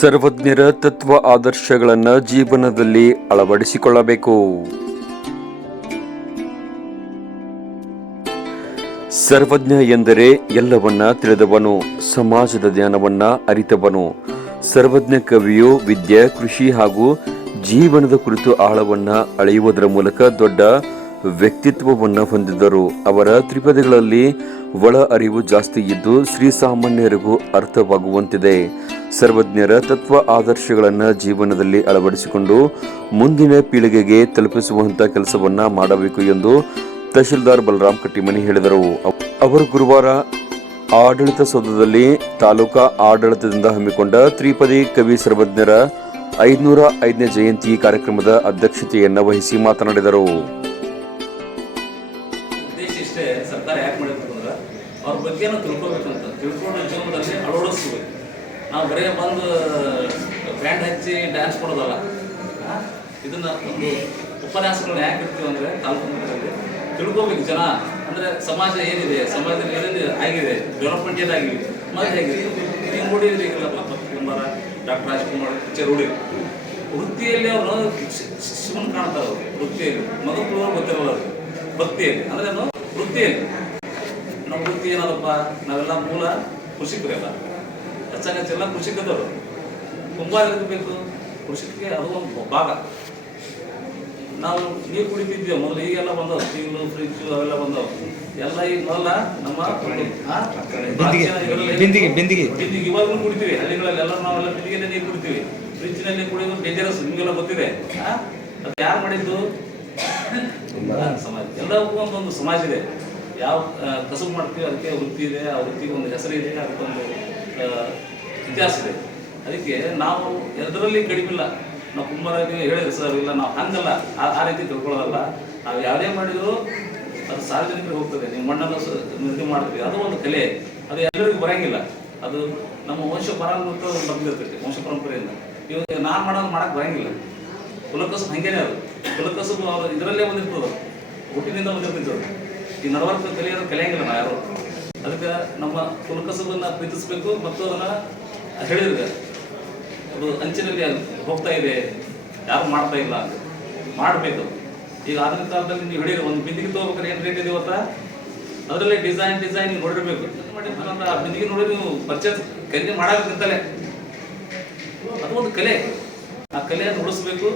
ಸರ್ವಜ್ಞರ ತತ್ವ ಆದರ್ಶಗಳನ್ನು ಜೀವನದಲ್ಲಿ ಅಳವಡಿಸಿಕೊಳ್ಳಬೇಕು. ಸರ್ವಜ್ಞ ಎಂದರೆ ಎಲ್ಲವನ್ನ ತಿಳಿದವನು, ಸಮಾಜದ ಜ್ಞಾನವನ್ನ ಅರಿತವನು. ಸರ್ವಜ್ಞ ಕವಿಯು ವಿದ್ಯೆ, ಕೃಷಿ ಹಾಗೂ ಜೀವನದ ಕುರಿತು ಆಳವನ್ನ ಅಳೆಯುವುದರ ಮೂಲಕ ದೊಡ್ಡ ವ್ಯಕ್ತಿತ್ವವನ್ನು ಹೊಂದಿದ್ದರು. ಅವರ ತ್ರಿಪದಿಗಳಲ್ಲಿ ಒಳ ಅರಿವು ಜಾಸ್ತಿ ಇದ್ದು ಶ್ರೀಸಾಮಾನ್ಯರಿಗೂ ಅರ್ಥವಾಗುವಂತಿದೆ. ಸರ್ವಜ್ಞರ ತತ್ವ ಆದರ್ಶಗಳನ್ನು ಜೀವನದಲ್ಲಿ ಅಳವಡಿಸಿಕೊಂಡು ಮುಂದಿನ ಪೀಳಿಗೆಗೆ ತಲುಪಿಸುವಂತ ಕೆಲಸವನ್ನ ಮಾಡಬೇಕು ಎಂದು ತಹಶೀಲ್ದಾರ್ ಬಲರಾಮ್ ಕಟ್ಟಿಮನಿ ಹೇಳಿದರು. ಅವ್- ಅವರು ಗುರುವಾರ ಆಡಳಿತ ಸೌಧದಲ್ಲಿ ತಾಲೂಕಾ ಆಡಳಿತದಿಂದ ಹಮ್ಮಿಕೊಂಡ ತ್ರಿಪದಿ ಕವಿ ಸರ್ವಜ್ಞರ ಐದುನೂರ ಐದನೇ ಜಯಂತಿ ಕಾರ್ಯಕ್ರಮದ ಅಧ್ಯಕ್ಷತೆಯನ್ನು ವಹಿಸಿ ಮಾತನಾಡಿದರು. ಅವ್ರ ಬಗ್ಗೆ ಅಳವಡಿಸ್ಬೇಕು ನಾವು ಬರೀ ಬಂದು ಬ್ಯಾಂಡ್ ಹಚ್ಚಿ ಡ್ಯಾನ್ಸ್ ಕೊಡೋದಲ್ಲ? ಇದನ್ನ ಒಂದು ಉಪನ್ಯಾಸಗಳನ್ನ ಯಾಕೆ ಇರ್ತೀವಿ ಅಂದರೆ ತಾಲೂಕು ಮಟ್ಟದಲ್ಲಿ ತಿಳ್ಕೊಬೇಕು ಜನ. ಅಂದರೆ ಸಮಾಜ ಏನಿದೆ? ಸಮಾಜದಲ್ಲಿ ಏನೇನು ಆಗಿದೆ. ಡೆವಲಪ್ಮೆಂಟ್ ಏನಾಗಿದೆ? ಮತ್ತೆ ಹೇಗಿದೆ? ನೀವು ನೋಡಿದ್ರೆ ಈಗಲ್ಲ ಕುಮಾರ ಡಾಕ್ಟರ್ ರಾಜ್ಕುಮಾರ್ ಪಿಕ್ಚರ್ ನೋಡಿರಿ ವೃತ್ತಿಯಲ್ಲಿ ಅವರು ಶಿವನ್ ಕಾಣ್ತಾರೆ ಅವರು. ವೃತ್ತಿಯಲ್ಲಿ. ಮಗಗಳು ಗೊತ್ತಿರಲ್ಲ ಭಕ್ತಿಯಲ್ಲಿ ಅಂದ್ರೆ ವೃತ್ತಿಯಲ್ಲಿ. ನಮ್ಮ ವೃತ್ತಿ ಏನದಪ್ಪ? ನಾವೆಲ್ಲ ಮೂಲ ಕೃಷಿಕರೆಲ್ಲ ಹೆಚ್ಚಾಗೆಲ್ಲ ಕೃಷಿಕದವರು ತುಂಬ ಬೇಕು. ಕೃಷಿಕರಿಗೆ ಅದು ಒಂದು ಭಾಗ. ನಾವು ನೀರು ಕುಡಿತಿದ್ವಿ ಮೊದಲು ಈಗೆಲ್ಲ ಬಂದವು. ಸ್ಟೀಲು ಫ್ರಿಜ್ ಅವೆಲ್ಲ ಬಂದವು. ಎಲ್ಲ ಈಗ ಮೊದಲ ನಮ್ಮ ಬಿಂದಿಗೆ, ಬಿಂದಿಗೆ. ಬಿಂದಿಗೆ. ಇವಾಗಲೂ ಕುಡಿತೀವಿ. ಹಳ್ಳಿಗಳಲ್ಲಿ ಎಲ್ಲ ನಾವೆಲ್ಲ ಬಿಂದಿಗೆಲ್ಲ ನೀರು ಕುಡಿತೀವಿ. ಫ್ರಿಡ್ಜ್ನಲ್ಲಿ ಕುಡಿಯೋದು ಡೇಂಜರಸ್ ನಿಮಗೆಲ್ಲ ಗೊತ್ತಿದೆ. ಆ? ಅದು ಯಾರು ಮಾಡಿದ್ದು? ಸಮಾಜ. ಎಲ್ಲವೂ ಒಂದೊಂದು ಸಮಾಜ ಇದೆ. ಯಾವ ಕಸುಬು ಮಾಡ್ತೀವಿ ಅದಕ್ಕೆ ವೃತ್ತಿ ಇದೆ. ಆ ವೃತ್ತಿಗೆ ಒಂದು ಹೆಸರು ಇದೆ ಅದಕ್ಕೊಂದು ಇತಿಹಾಸ ಇದೆ. ಅದಕ್ಕೆ ನಾವು ಎದರಲ್ಲಿ ಕಡಿಮಿಲ್ಲ. ನಾವು ಕುಂಬಾರಿಗೆ ಹೇಳಿದ್ರು, ಸರ್, ಇಲ್ಲ, ನಾವು ಹಂಗಲ್ಲ. ಆ ರೀತಿ ತಿಳ್ಕೊಳ್ಳೋದಲ್ಲ. ನಾವು ಯಾವುದೇ ಮಾಡಿದ್ರು ಅದು ಸಾರ್ವಜನಿಕರಿಗೆ ಹೋಗ್ತದೆ. ನೀವು ಮಣ್ಣನ್ನು ಇದು ಮಾಡ್ತೀವಿ ಅದು ಒಂದು ಕಲೆ. ಅದು ಎಲ್ಲರಿಗೂ ಬರೋಂಗಿಲ್ಲ. ಅದು ನಮ್ಮ ವಂಶ ಪರಂಪರೆ ಬಂದಿರ್ತೈತೆ ವಂಶ ಪರಂಪರೆಯಿಂದ ಇವಾಗ ನಾನು ಮಾಡೋದು ಮಾಡಕ್ಕೆ ಬರೋಂಗಿಲ್ಲ. ಕುಲಕಸು ಹಂಗೇನೆ ಅದು. ಕುಲಕಸು ಅವ್ರು ಇದರಲ್ಲೇ ಬಂದಿರ್ತದೆ. ಹುಟ್ಟಿನಿಂದ ಬಂದಿರ್ತೈತೆ ಈ ನರವರ್ತ ಕಲಿಯೋದು ಕಲಿಯಂಗಿಲ್ಲ ನಾವು ಯಾರು. ಅದಕ್ಕೆ ನಮ್ಮ ಕುಲಕಸುಗಳನ್ನ ಪ್ರೀತಿಸ್ಬೇಕು ಮತ್ತು ಅದನ್ನ ಹೇಳಿದ್ರೆ, ಅದು ಅಂಚಿನಲ್ಲಿ ಅದು ಹೋಗ್ತಾ ಇದೆ, ಯಾರು ಮಾಡ್ತಾ ಇಲ್ಲ ಮಾಡಬೇಕು. ಈಗ ಆಧುನಿಕ ಕಾಲದಲ್ಲಿ ನೀವು ಹೇಳಿರಿ ಒಂದು ಬಿಂದಿಗೆ ತಗೋಬೇಕಾದ್ರೆ ಏನು ರೇಟ್ ಇದೆ ಇವತ್ತ ಅದರಲ್ಲಿ ಡಿಸೈನ್ ಡಿಸೈನ್ ನೋಡಿರ್ಬೇಕು. ಮಾಡಿರ್ತಾರಂತ ಆ ಬಿಂದಿಗೆ ನೋಡಿ ನೀವು ಪರ್ಚೇಸ್ ಖರೀದಿ ಮಾಡಬೇಕಂತಲೇ ಅದು ಒಂದು ಕಲೆ. ಆ ಕಲೆಯನ್ನು ಉಳಿಸ್ಬೇಕು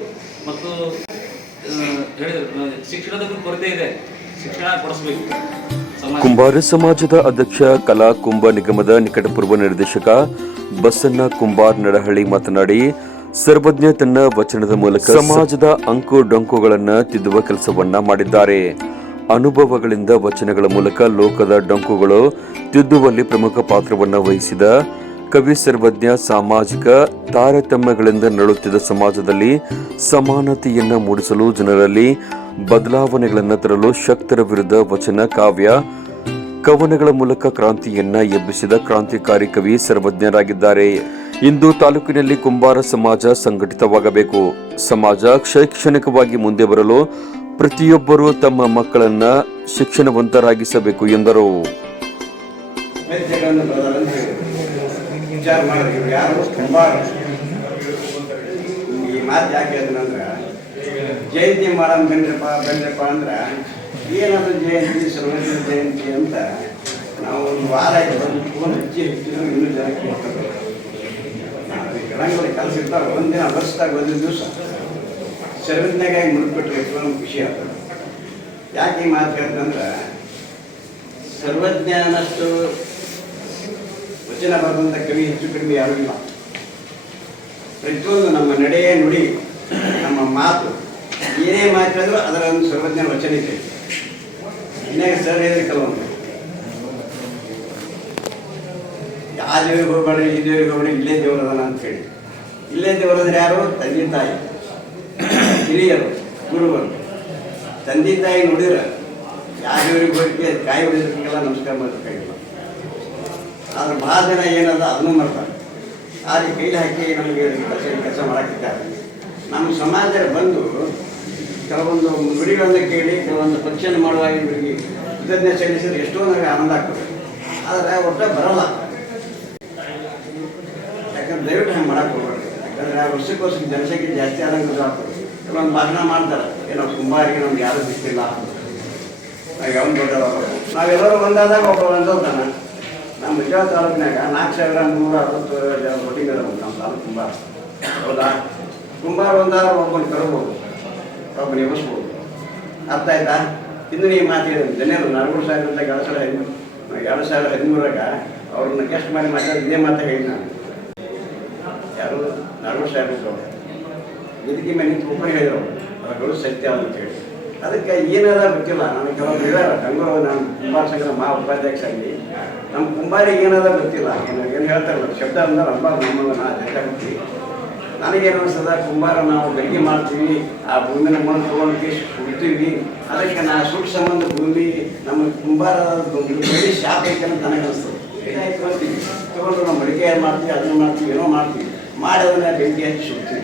ಮತ್ತು ಹೇಳಿದ್ರು, ಶಿಕ್ಷಣದ ಕೊರತೆ ಇದೆ. ಶಿಕ್ಷಣ ಕೊಡಿಸ್ಬೇಕು. ಕುಂಬಾರ ಸಮಾಜದ ಅಧ್ಯಕ್ಷ ಕಲಾ ಕುಂಭ ನಿಗಮದ ನಿಕಟಪೂರ್ವ ನಿರ್ದೇಶಕ ಬಸಣ್ಣ ಕುಂಬಾರ್ ನಡಹಳ್ಳಿ ಮಾತನಾಡಿ ಸರ್ವಜ್ಞ ತನ್ನ ವಚನದ ಮೂಲಕ ಸಮಾಜದ ಅಂಕು ಡೊಂಕುಗಳನ್ನ ತಿದ್ದುವ ಕೆಲಸವನ್ನ ಮಾಡಿದ್ದಾರೆ. ಅನುಭವಗಳಿಂದ ವಚನಗಳ ಮೂಲಕ ಲೋಕದ ಡೊಂಕುಗಳು ತಿದ್ದುವಲ್ಲಿ ಪ್ರಮುಖ ಪಾತ್ರವನ್ನು ವಹಿಸಿದ ಕವಿ ಸರ್ವಜ್ಞ ಸಾಮಾಜಿಕ ತಾರತಮ್ಯಗಳಿಂದ ನಡೆಯುತ್ತಿದ್ದ ಸಮಾಜದಲ್ಲಿ ಸಮಾನತೆಯನ್ನು ಮೂಡಿಸಲು ಜನರಲ್ಲಿ ಬದಲಾವಣೆಗಳನ್ನು ತರಲು ಶಕ್ತರ ವಿರುದ್ಧ ವಚನ, ಕಾವ್ಯ, ಕವನಗಳ ಮೂಲಕ ಕ್ರಾಂತಿಯನ್ನ ಎಬ್ಬಿಸಿದ ಕ್ರಾಂತಿಕಾರಿ ಕವಿ ಸರ್ವಜ್ಞರಾಗಿದ್ದಾರೆ. ಇಂದು ತಾಲೂಕಿನಲ್ಲಿ ಕುಂಬಾರ ಸಮಾಜ ಸಂಘಟಿತವಾಗಬೇಕು. ಸಮಾಜ ಶೈಕ್ಷಣಿಕವಾಗಿ ಮುಂದೆ ಬರಲು ಪ್ರತಿಯೊಬ್ಬರೂ ತಮ್ಮ ಮಕ್ಕಳನ್ನ ಶಿಕ್ಷಣವಂತರಾಗಿಸಬೇಕು ಎಂದರು ಮೆಚ್ಚಗಳನ್ನು ಬರೋದಲ್ಲ ಅಂತ ಹೇಳಿದ್ರು. ವಿಚಾರ ಮಾಡಿದ್ರೆ ಇವ್ರು ಯಾರು? ತುಂಬ ಈ ಮಾತು ಯಾಕೆ ಹೇಳಿದ್ನಂದ್ರೆ ಜಯಂತಿ ಮಾಡಮ್ ಬಂದ್ರಪ್ಪ ಬಂದ್ರಪ್ಪ ಅಂದ್ರೆ ಏನದು ಜಯಂತಿ ಸರ್ವಜ್ಞ ಜಯಂತಿ ಅಂತ ನಾವು ಒಂದು ವಾರ ಆಯ್ತು ಫೋನ್ ಹಚ್ಚಿ ಹಚ್ಚಿದ್ರು ಇನ್ನೂ ಜನ ಕೇಳ್ತಾರೆ ಗಣಗಳ ಕೆಲಸ ಇರ್ತಾವೆ. ಒಂದಿನ ವರ್ಷದಾಗ ಒಂದು ದಿವಸ ಸರ್ವಜ್ಞಾಗ ಮುಳುಗ್ಬಿಟ್ರೆ ಎಷ್ಟೋ ಖುಷಿ ಆಗ್ತದೆ. ಯಾಕೆ ಈ ಮಾತು ಹೇಳ್ತಂದ್ರೆ ಸರ್ವಜ್ಞಾನಷ್ಟು ವಚನ ಬರೆದಂಥ ಕವಿ ಹೆಚ್ಚು ಕಡಿಮೆ ಯಾರೂ ಇಲ್ಲ. ಪ್ರತಿಯೊಂದು ನಮ್ಮ ನಡೆಯ ನುಡಿ ನಮ್ಮ ಮಾತು. ಏನೇ ಮಾತಾಡಿದ್ರು ಅದರ ಒಂದು ಸರ್ವಜ್ಞ ವಚನ ಇದೆ. ಇನ್ನೇ ಸರ್ ಹೇಳಿದ್ರೆ ಕೆಲವೊಂದು ಯಾವ ದೇವರಿಗೆ ಹೋಗ್ಬೇಡ್ರಿ ಈ ದೇವರಿಗೆ ಹೋಗ್ಬೇಡಿ, ಇಲ್ಲೇ ದೇವರದನ ಅಂತ ಹೇಳಿ. ಇಲ್ಲೇ ದೇವರಂದ್ರೆ ಯಾರು? ತಂದೆ ತಾಯಿ. ಹಿರಿಯರು, ಗುರುಗಳು. ತಂದೆ ತಾಯಿ ನೋಡಿದ್ರೆ ಯಾವ ದೇವರಿಗೆ ಹೋಗಿ ಕಾಯಿ ಹೊಡಿಯೋದಕ್ಕೆಲ್ಲ ನಮಸ್ಕಾರ ಮಾಡಬೇಕಾಗಿಲ್ಲ. ಆದ್ರೆ ಭಾಳ ಜನ ಏನದ ಅದನ್ನು ಮಾಡ್ತಾರೆ ಆದರೆ ಕೈಲಿ ಹಾಕಿ ನಮಗೆ ಕೆಲಸ ಮಾಡಕ್ಕಿದ್ದಾರೆ. ನಮ್ಮ ಸಮಾಜದಲ್ಲಿ ಬಂದು ಕೆಲವೊಂದು ನುಡಿಗಳನ್ನು ಕೇಳಿ, ಕೆಲವೊಂದು ಪಕ್ಷನ ಮಾಡುವಾಗ ಇವರಿಗೆ ಕೃತಜ್ಞತೆ ಸಲ್ಲಿಸಿದ್ರೆ ಎಷ್ಟೋ ನನಗೆ ಆನಂದ ಆಗ್ತದೆ. ಆದರೆ ಒಟ್ಟೆ ಬರಲ್ಲ. ಯಾಕಂದ್ರೆ ದಯವಿಟ್ಟು ಹಂಗೆ ಮಾಡಕ್ಕೆ ಹೋಗ್ಬೇಕು ಯಾಕಂದ್ರೆ ಆ ವರ್ಷಕ್ಕೆ ವರ್ಷಕ್ಕೆ ಜನಸಂಖ್ಯೆ ಜಾಸ್ತಿ ಆದಂಗೆ ಗೊತ್ತಾಗ್ತದೆ ಕೆಲವೊಂದು ಭಾಷಣ ಮಾಡ್ತಾರೆ. ಏನೋ ಕುಂಬಾರಿಗೆ ನಮ್ಗೆ ಯಾರು ಸಿಕ್ತಿಲ್ಲ ನಾವು ಅವ್ನು ದೊಡ್ಡವರು ನಾವೆಲ್ಲರೂ ಒಂದಾದಾಗ ಒಬ್ಬ ಒಂದೋತಾನ ನಮ್ಮ ವಿಜಯ ತಾಲೂಕಿನಾಗ ನಾಲ್ಕು ಸಾವಿರ ನೂರ ಅರವತ್ತು ವೋಟಿಂಗ್ ಅದ ನಮ್ಮ ತಾಲೂಕು ಕುಂಬಾರ. ಹೌದಾ? ಕುಂಬಾರ ಒಂದಾರ ಒಬ್ಬನ ಕರಬಹುದು ಒಬ್ಬನ ಎಬ್ಬಿಸ್ಬೋದು ಅರ್ಥ ಆಯ್ತಾ? ಇನ್ನು ನೀವು ಮಾತಿದ್ರೆ ಜನರು ನಾಲ್ಕು ಸಾವಿರ ಅಂತ ಎರಡು ಸಾವಿರ ಹದಿಮೂರು ಎರಡು ಸಾವಿರ ಹದಿಮೂರಾಗ ಅವ್ರನ್ನ ಗೆಸ್ಟ್ ಮಾಡಿ ಮಾತಾಡಿ, ಇದೇ ಮಾತಾ ಹೇಳಿ ನಾನು. ಯಾರು? ನಲ್ವತ್ತು ಸಾವಿರ ಇದ್ದವ್ರು. ಇದಕ್ಕೆ ಮನೆ ಒಬ್ಬರು ಹೇಳಿದ್ರು ಅದಗಳು ಸತ್ಯ ಅಂತ ಹೇಳಿ. ಅದಕ್ಕೆ ಏನಾರ ಗೊತ್ತಿಲ್ಲ ನನಗೆ ಕೆಲವೊಂದು ಹೇಳ್ಯಾರ ಬೆಂಗಳೂರು ನಾನು ಕುಂಬಾರ ಸಂಘದ ಮಹಾ ಉಪಾಧ್ಯಕ್ಷ ಆಗಿ ನಮ್ಮ ಕುಂಬಾರಿಗೆ ಏನಾರ ಗೊತ್ತಿಲ್ಲ. ಏನು ಹೇಳ್ತಾರಲ್ಲ ಶಬ್ದ ಅಂದ್ರೆ ಹಬ್ಬ ನಮ್ಮ ನಾ ಜೊತೆ ನನಗೇನು ಅನಿಸ್ತದ ಕುಂಬಾರ ನಾವು ಬೆಳಿಗ್ಗೆ ಮಾಡ್ತೀವಿ. ಆ ಭೂಮಿನ ಮಣ್ಣು ತೊಗೊಂಡು ಹುಡ್ತೀವಿ ಅದಕ್ಕೆ ನಾ ಸುಖ ಸಂಬಂಧ ಭೂಮಿ, ನಮ್ಮ ಕುಂಬಾರ ಬೆಳಿ ಶಾಪ್ ಅಂತ ನನಗೆ ಅನಿಸ್ತದೆ ಏನಾಯ್ತು ಅಂತೀವಿ ತೊಗೊಂಡು ನಾವು ಮಡಿಕೆ ಮಾಡ್ತೀವಿ? ಅದನ್ನ ಮಾಡ್ತೀವಿ, ಏನೋ ಮಾಡ್ತೀವಿ. ಮಾಡಿ ಬೆಂಕಿ ಹಚ್ಚಿ ಸುಡ್ತೀವಿ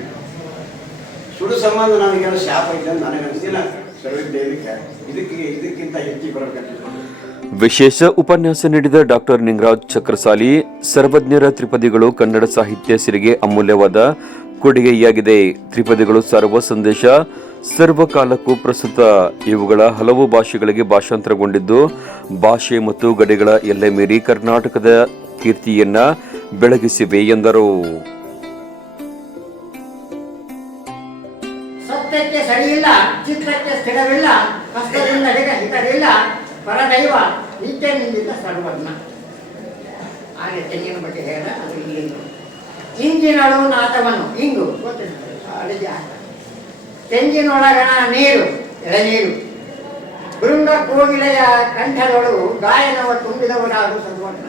ಸುಡು ಸಂಬಂಧ ನನಗೇನು ಶಾಪ್ ಐತೆ ಅಂತ ನನಗೆ ಅನಿಸ್ತಿಲ್ಲ ವಿಶೇಷ ಉಪನ್ಯಾಸ ನೀಡಿದ ಡಾಕ್ಟರ್ ನಿಂಗರಾಜ್ ಚಕ್ರಸಾಲಿ, ಸರ್ವಜ್ಞರ ತ್ರಿಪದಿಗಳು ಕನ್ನಡ ಸಾಹಿತ್ಯ ಸಿರಿಗೆ ಅಮೂಲ್ಯವಾದ ಕೊಡುಗೆಯಾಗಿದೆ. ತ್ರಿಪದಿಗಳು ಸರ್ವ ಸಂದೇಶ ಸರ್ವಕಾಲಕ್ಕೂ ಪ್ರಸ್ತುತ. ಇವುಗಳ ಹಲವು ಭಾಷೆಗಳಿಗೆ ಭಾಷಾಂತರಗೊಂಡಿದ್ದು, ಭಾಷೆ ಮತ್ತು ಗಡಿಗಳ ಎಲ್ಲೆ ಮೀರಿ ಕರ್ನಾಟಕದ ಕೀರ್ತಿಯನ್ನ ಬೆಳಗಿಸಿವೆ ಎಂದರು. ಸತ್ಯಕ್ಕೆ ಸರಿಯಿಲ್ಲ, ಚಿತ್ರಕ್ಕೆ ಸ್ಥಿರವಿಲ್ಲ, ಕಷ್ಟದಿಂದ ಹಿತ ಹಿತವಿಲ್ಲ ಪರದೈವ ನಿತ್ಯ ನಿಂತಿದ್ದ ಸರ್ವಜ್ಞ. ಹಾಗೆ ತೆಂಗಿನ ಬಗ್ಗೆ ಹೇಳ, ಅದು ಇಂಗು ಇಂಜಿನಳು ನಾಟವನು ಇಂಗು ಗೊತ್ತಿಲ್ಲ. ತೆಂಗಿನೊಳಗಣ ನೀರು, ಎಳನೀರು. ಬೃಂಗ ಕೋಗಿಲೆಯ ಕಂಠದೊಳು ಗಾಯನವ ತುಂಬಿದವರಾರು ಸರ್ವಜ್ಞ.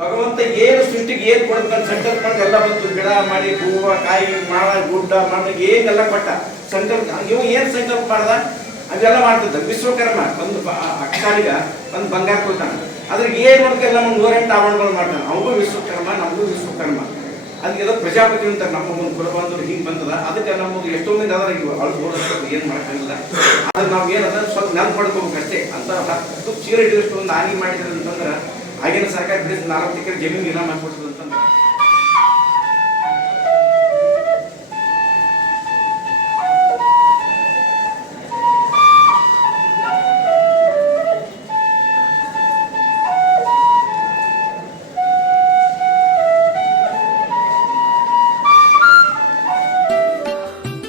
ಭಗವಂತ ಏನು ಸೃಷ್ಟಿಗೆ ಏನು ಕೊಡ್ತಾನೆ ಸಂಕಲ್ಪ ಮಾಡಿ ಎಲ್ಲ ಬಂತು. ಗಿಡ ಮಾಡಿ, ಹೂವ, ಕಾಯಿ, ಮಾಡ, ಗುಡ್ಡ, ಮಣ್ಣು, ಏನೆಲ್ಲ ಕೊಟ್ಟ. ಸಂಕಲ್ಪ ಇವು ಏನು ಸಂಕಲ್ಪ ಮಾಡ್ದ? ಅದೆಲ್ಲ ಮಾಡ್ತಿದ್ದ. ವಿಶ್ವಕರ್ಮ ಒಂದು ಅಕ್ಷಾರಿಗ ಒಂದು ಬಂಗಾರ ಕೊಡ್ತಾನೆ ಅದ್ರಿಗೆ ಏನು ಮಾಡ್ಕೆಲ್ಲ ಒಂದು ನೂರೆಂಟು ಆವರಣಗಳು ಮಾಡ್ತಾನೆ. ಅವಗೂ ವಿಶ್ವಕರ್ಮ, ನಮಗೂ ವಿಶ್ವಕರ್ಮ. ಅದಕ್ಕೆಲ್ಲ ಪ್ರಜಾಪತಿ ಅಂತ ನಮ್ಮ ಒಂದು ಕುಲಬಂಧುರು ಹಿಂಗೆ ಬಂದದ. ಅದಕ್ಕೆ ನಮಗೆ ಎಷ್ಟೋ ಮಂದಿ ಅದ್ರ ಅಳು ಏನು ಮಾಡೋಕ್ಕಾಗಿಲ್ಲ ಅದು ನಾವು ಏನದ ಸ್ವಲ್ಪ ನೆನ್ಪು ಪಡ್ಕೋಬೇಕಷ್ಟೇ. ಅಂತ ಹತ್ತು ಚೀರ ಹಿಡಿದಷ್ಟು ಒಂದು ಹಾನಿ ಮಾಡಿದ್ರೆ ಅಂತಂದ್ರೆ ಆಗಿನ ಸರ್ಕಾರ ನಾಲ್ಕು ಎಕರೆ ಜಮೀನು ಇನಾಮ ಹಾಕ್ಬಿಡ್ತದೆ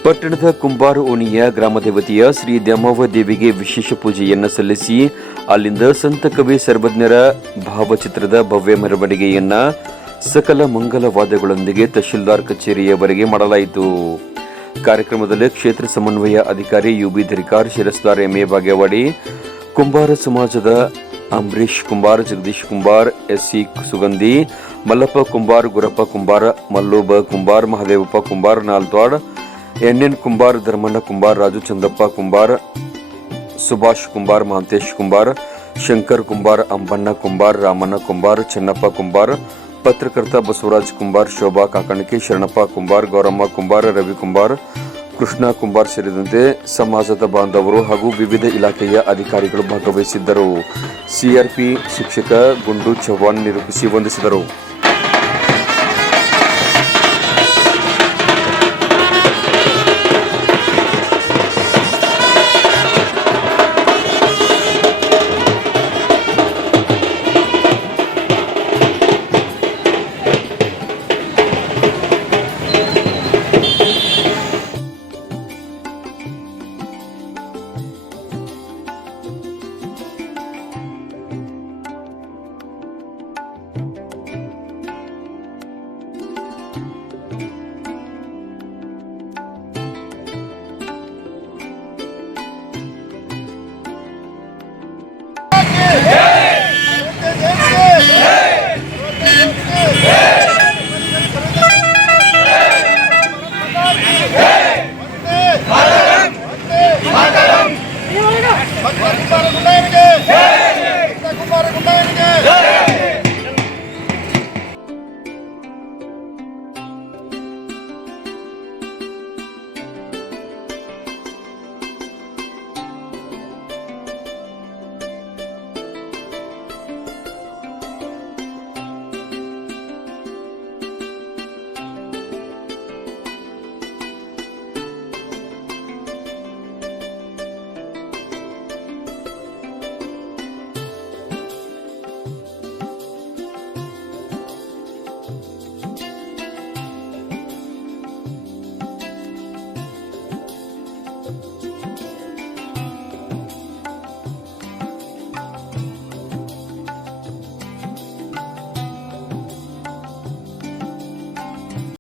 ಪಟ್ಟಣದ ಕುಂಬಾರು ಓಣಿಯ ಗ್ರಾಮ ದೇವತೆಯ ಶ್ರೀ ದ್ಯಾಮವ್ವ ದೇವಿಗೆ ವಿಶೇಷ ಪೂಜೆಯನ್ನು ಸಲ್ಲಿಸಿ ಅಲ್ಲಿಂದ ಸಂತ ಕವಿ ಸರ್ವಜ್ಞರ ಭಾವಚಿತ್ರದ ಭವ್ಯ ಮೆರವಣಿಗೆಯನ್ನ ಸಕಲ ಮಂಗಲವಾದ್ಯಗಳೊಂದಿಗೆ ತಹಶೀಲ್ದಾರ್ ಕಚೇರಿಯವರೆಗೆ ಮಾಡಲಾಯಿತು. ಕಾರ್ಯಕ್ರಮದಲ್ಲಿ ಕ್ಷೇತ್ರ ಸಮನ್ವಯ ಅಧಿಕಾರಿ U B Dharikar Shirasdar M A Bagewadi, Kumbara ಸಮಾಜದ Ambarish Kumbar, Jagadish Kumbar S C Sugandhi, Mallappa Kumbar, Gurappa Kumbara Malloba Kumbar, Mahadevappa Kumbar, Nalthwad N N Kumbar, Dharmanna Kumbar, Raju Chandappa Kumbar, Subhash Kumbar Mahantesh Kumbar, Shankar Kumbar, Ambanna Kumbar, Ramanna Kumbar, Chennappa Kumbar, ಪತ್ರಕರ್ತ ಬಸವರಾಜ್ ಕುಂಬಾರ್, ಶೋಭಾ ಕಾಕಣಿಕೆ, ಶರಣಪ್ಪ ಕುಂಬಾರ್, ಗೌರಮ್ಮ ಕುಂಬಾರ್, ರವಿ ಕುಂಬಾರ್, ಕೃಷ್ಣ ಕುಂಬಾರ್ ಸೇರಿದಂತೆ ಸಮಾಜದ ಬಾಂಧವರು ಹಾಗೂ ವಿವಿಧ ಇಲಾಖೆಯ ಅಧಿಕಾರಿಗಳು ಭಾಗವಹಿಸಿದ್ದರು. CRP ಶಿಕ್ಷಕ ಗುಂಡು ಚವ್ಹಾಣ್ ನಿರೂಪಿಸಿ ವಂದಿಸಿದರು.